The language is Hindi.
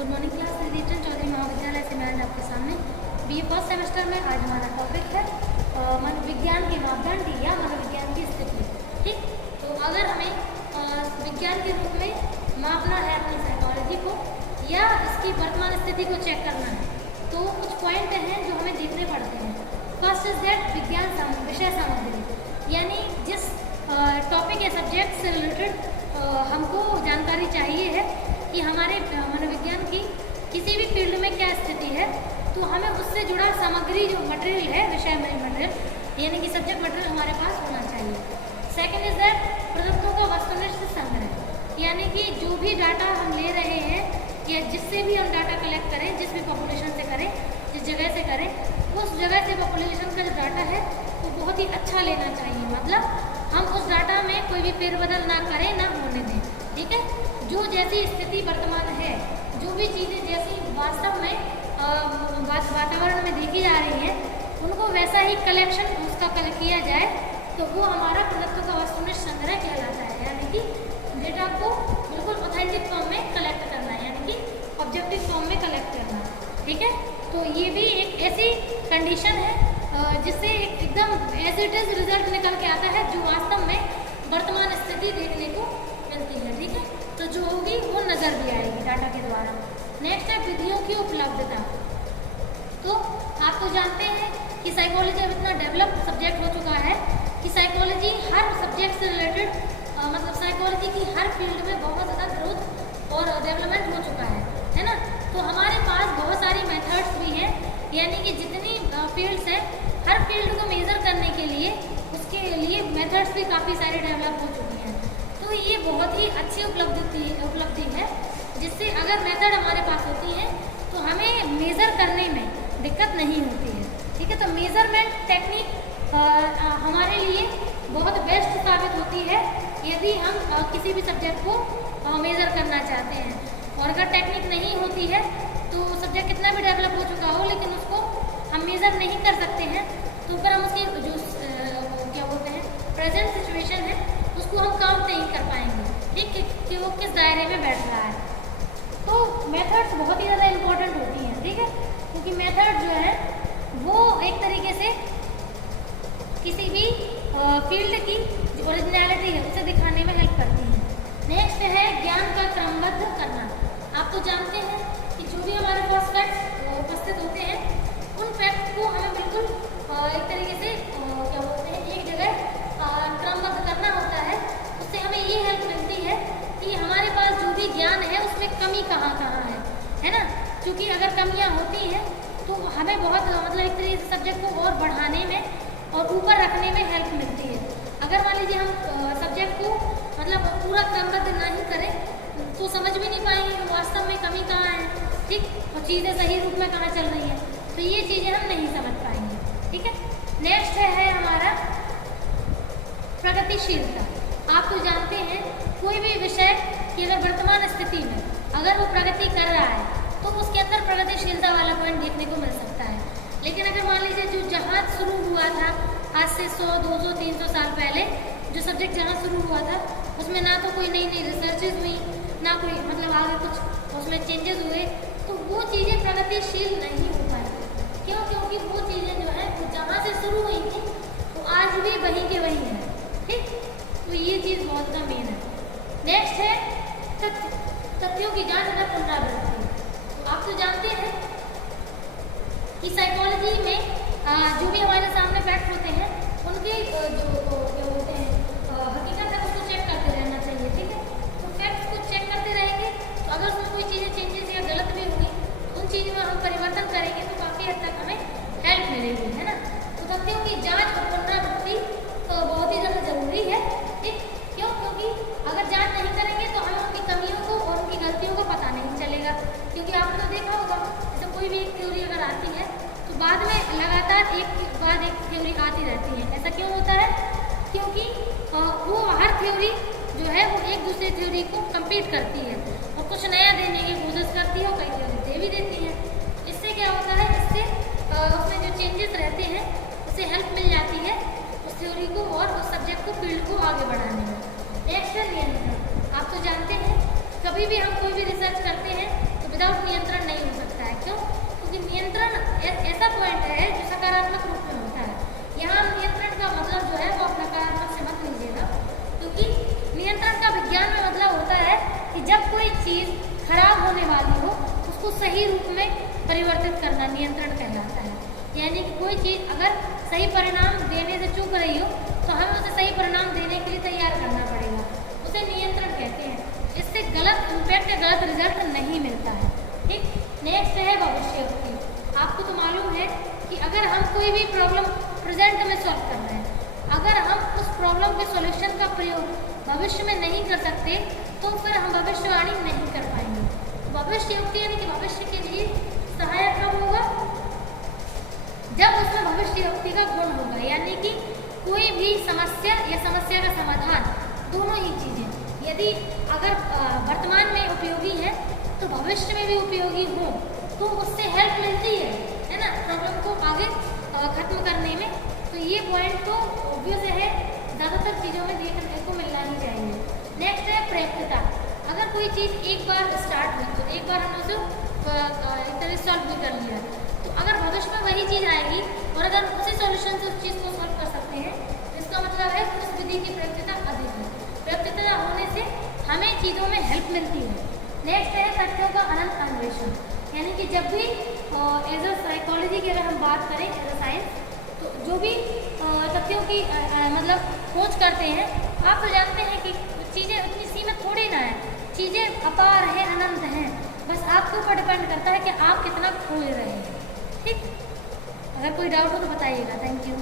गुड मॉर्निंग क्लास रिलीजन चौधरी महाविद्यालय से मैं आपके सामने बीए फर्स्ट सेमेस्टर में आज हमारा टॉपिक है मनोविज्ञान के मापदंड या मनोविज्ञान की स्थिति। ठीक, तो अगर हमें विज्ञान के रूप में मापना है अपनी साइकोलॉजी को या इसकी वर्तमान स्थिति को चेक करना है तो कुछ पॉइंट हैं जो हमें देखने पड़ते हैं। फर्स्ट इज दैट विज्ञान विषय सामग्री, यानी जिस टॉपिक या सब्जेक्ट से रिलेटेड हमको जानकारी चाहिए है कि हमारे मनोविज्ञान की किसी भी फील्ड में क्या स्थिति है, तो हमें उससे जुड़ा सामग्री जो मटेरियल है, विषय मटेरियल यानी कि सब्जेक्ट मटेरियल हमारे पास होना चाहिए। सेकंड इज दैट प्रदत्तों का वस्तुनिष्ठ संग्रह, यानी कि जो भी डाटा हम ले रहे हैं या जिससे भी हम डाटा कलेक्ट करें, जिस भी पॉपुलेशन से करें, जिस जगह से करें, उस जगह से पॉपुलेशन का जो डाटा है वो बहुत ही अच्छा लेना चाहिए। मतलब हम उस डाटा में कोई भी फेरबदल ना करें, ना होने दें। ठीक है, जो जैसी स्थिति वर्तमान है, जो भी चीज़ें जैसी वास्तव में वातावरण में देखी जा रही हैं, उनको वैसा ही कलेक्शन उसका किया जाए तो वो हमारा प्रदत्तों का वस्तुनिष्ठ संग्रह कहलाता है। यानी कि डेटा को बिल्कुल ऑथेंटिक फॉर्म में कलेक्ट करना है, यानी कि ऑब्जेक्टिव फॉर्म में कलेक्ट करना। ठीक है, तो ये भी एक ऐसी कंडीशन है जिससे एकदम एज इट इज रिजल्ट निकल के आता है जो वास्तव में वर्तमान स्थिति देखने को मिलती है। ठीक है, तो जो होगी वो नज़र भी आएगी डाटा के द्वारा। नेक्स्ट है विधियों की उपलब्धता। तो आप तो जानते हैं कि साइकोलॉजी अब इतना डेवलप सब्जेक्ट हो चुका है कि साइकोलॉजी हर सब्जेक्ट से रिलेटेड मतलब साइकोलॉजी की हर फील्ड में बहुत ज़्यादा ग्रोथ और डेवलपमेंट हो चुका है ना। तो हमारे पास बहुत सारी मेथड्स भी हैं, यानी कि जितनी फील्ड्स हैं, हर फील्ड को मेज़र करने के लिए उसके लिए मेथड्स भी काफ़ी सारे डेवलप हो चुकी हैं। तो ये बहुत ही अच्छी उपलब्धि है, जिससे अगर मेथड हमारे पास होती है तो हमें मेज़र करने में दिक्कत नहीं होती है। ठीक है, तो मेज़रमेंट टेक्निक हमारे लिए बहुत बेस्ट साबित होती है यदि हम किसी भी सब्जेक्ट को मेज़र करना चाहते हैं। और अगर टेक्निक नहीं होती है तो सब्जेक्ट कितना भी डेवलप हो चुका हो लेकिन उसको हम मेज़र नहीं कर सकते हैं, तो फिर हम उसकी जो क्या बोलते हैं प्रेजेंट सिचुएशन है उसको हम काउंट नहीं कर पाएंगे। ठीक है, कि वो किस दायरे में बैठ रहा है। तो मेथड्स बहुत ही ज़्यादा इम्पोर्टेंट होती हैं। ठीक है, क्योंकि मेथड जो है वो एक तरीके से किसी भी फील्ड की जो ओरिजिनलिटी है उसे दिखाने में हेल्प करती है। नेक्स्ट है ज्ञान का क्रमबद्ध करना। आप तो जानते हैं कि जो भी हमारे पास फैक्ट्स उपस्थित होते हैं उन फैक्ट्स को हमें बिल्कुल एक तरीके से क्या बोलते हैं एक जगह क्रमबद्ध करना होता है। उससे हमें ये हेल्प मिलती है कि हमारे पास जो भी ज्ञान है उसमें कमी कहाँ कहाँ है ना। क्योंकि अगर कमियाँ होती हैं तो हमें बहुत मतलब एक तरीके से सब्जेक्ट को और बढ़ाने में और ऊपर रखने में हेल्प मिलती है। अगर मान लीजिए हम सब्जेक्ट को मतलब पूरा क्रमबद्ध नहीं करें तो समझ भी नहीं पाएंगे कि वास्तव में कमी कहाँ है। ठीक, और चीज़ें सही रूप में कहाँ चल रही हैं, तो ये चीज़ें हम नहीं समझ पाएंगे। ठीक है, नेक्स्ट है हमारा प्रगतिशीलता। आप तो जानते हैं कोई भी विषय की अगर वर्तमान स्थिति में अगर वो प्रगति कर रहा है तो उसके अंदर प्रगतिशीलता वाला पॉइंट देखने को मिल सकता है। लेकिन अगर मान लीजिए जो जहाँ शुरू हुआ था आज से 100, 200, 300 साल पहले जो सब्जेक्ट जहाँ शुरू हुआ था उसमें ना तो कोई नई नई रिसर्चेज हुई, ना कोई मतलब आगे कुछ उसमें चेंजेस हुए, तो वो चीज़ें प्रगतिशील नहीं हो पाई। क्यों? क्योंकि वो चीज़ें जो है वो जहाँ से शुरू हुई थी वो आज भी वहीं के वहीं है। ठीक, तो ये चीज़ बहुत ज़्यादा मेन है। नेक्स्ट है तथ्यों की जांच और पुनरावृत्ति। तो आप तो जानते हैं कि साइकोलॉजी में जो भी हमारे सामने फैक्ट होते हैं उनके जो क्या बोलते हैं हकीकत है उसको चेक करते रहना चाहिए। ठीक है, तो फैक्ट्स को चेक करते रहेंगे तो अगर उसमें कोई चीज़ें चेंजेस या गलत भी होंगी तो उन चीज़ों में हम परिवर्तन करेंगे तो काफ़ी हद तक हमें हेल्प मिलेगी, है ना। तो तथ्यों की जाँच और पुनरावृत्ति तो बहुत ही ज़्यादा ज़रूरी है। ठीक, क्यों? क्योंकि अगर जाँच नहीं करेंगे तो हमें उनकी कमियों को और उनकी गलतियों को पता नहीं चलेगा। क्योंकि आपने तो देखा होगा जैसे कोई भी एक थ्योरी अगर आती है तो बाद में लगातार एक के बाद एक थ्योरी आती रहती है। ऐसा क्यों होता है? क्योंकि वो हर थ्योरी जो है वो एक दूसरे थ्योरी को कंप्लीट करती है और कुछ नया देने की कोशिश करती है और कई थ्योरी दे भी देती है। इससे क्या होता है, इससे उसमें जो चेंजेस रहते हैं उससे हेल्प मिल जाती है उस थ्योरी को और उस सब्जेक्ट को फील्ड को आगे बढ़ाने में। नेक्स्ट है नियंत्रण। आप तो जानते हैं कभी भी हम कोई भी रिसर्च करते हैं तो विदाउट उसको सही रूप में परिवर्तित करना नियंत्रण कहलाता है। यानी कि कोई चीज़ अगर सही परिणाम देने से चूक रही हो तो हमें उसे सही परिणाम देने के लिए तैयार करना पड़ेगा, उसे नियंत्रण कहते हैं। इससे गलत इम्पैक्ट या गलत रिजल्ट नहीं मिलता है। ठीक, नेक्स्ट है भविष्योक्ति। आपको तो मालूम है कि अगर हम कोई भी प्रॉब्लम प्रेजेंट में सॉल्व कर रहे हैं, अगर हम उस प्रॉब्लम के सॉल्यूशन का प्रयोग भविष्य में नहीं कर सकते तो फिर हम भविष्यवाणी नहीं कर पाएंगे। भविष्योक्ति यानी कि भविष्य के लिए सहायक कब होगा, जब उसमें भविष्योक्ति का गुण होगा। यानी कि कोई भी समस्या या समस्या का समाधान, दोनों ही चीज़ें यदि अगर वर्तमान में उपयोगी है तो भविष्य में भी उपयोगी हो तो उससे हेल्प मिलती है ना, प्रॉब्लम को आगे खत्म करने में। तो ये पॉइंट तो ऑब्वियस है, ज़्यादातर चीज़ों में देखने को मिलना ही चाहिए। नेक्स्ट है प्रायिकता। अगर कोई चीज़ एक बार स्टार्ट हुई तो एक बार हमने उसे एक तरह सॉल्व भी कर लिया, तो अगर भविष्य में वही चीज़ आएगी और अगर उसी सॉल्यूशन से उस चीज़ को सॉल्व कर सकते हैं, इसका मतलब है उस विधि की प्रायिकता अधिक है। प्रायिकता होने से हमें चीज़ों में हेल्प मिलती है। नेक्स्ट है तथ्यों का अनंत अन्वेषण। यानी कि जब भी एज अ साइकोलॉजी की अगर हम बात करें, एज अ साइंस, तो जो भी तथ्यों की मतलब खोज करते हैं, आप तो जानते हैं कि चीज़ें उतनी सीमित थोड़ी ना है, चीज़ें अपार हैं, अनंत हैं। बस आपके ऊपर डिपेंड करता है कि आप कितना खोज रहे हैं। ठीक, अगर कोई डाउट हो तो बताइएगा। Thank you.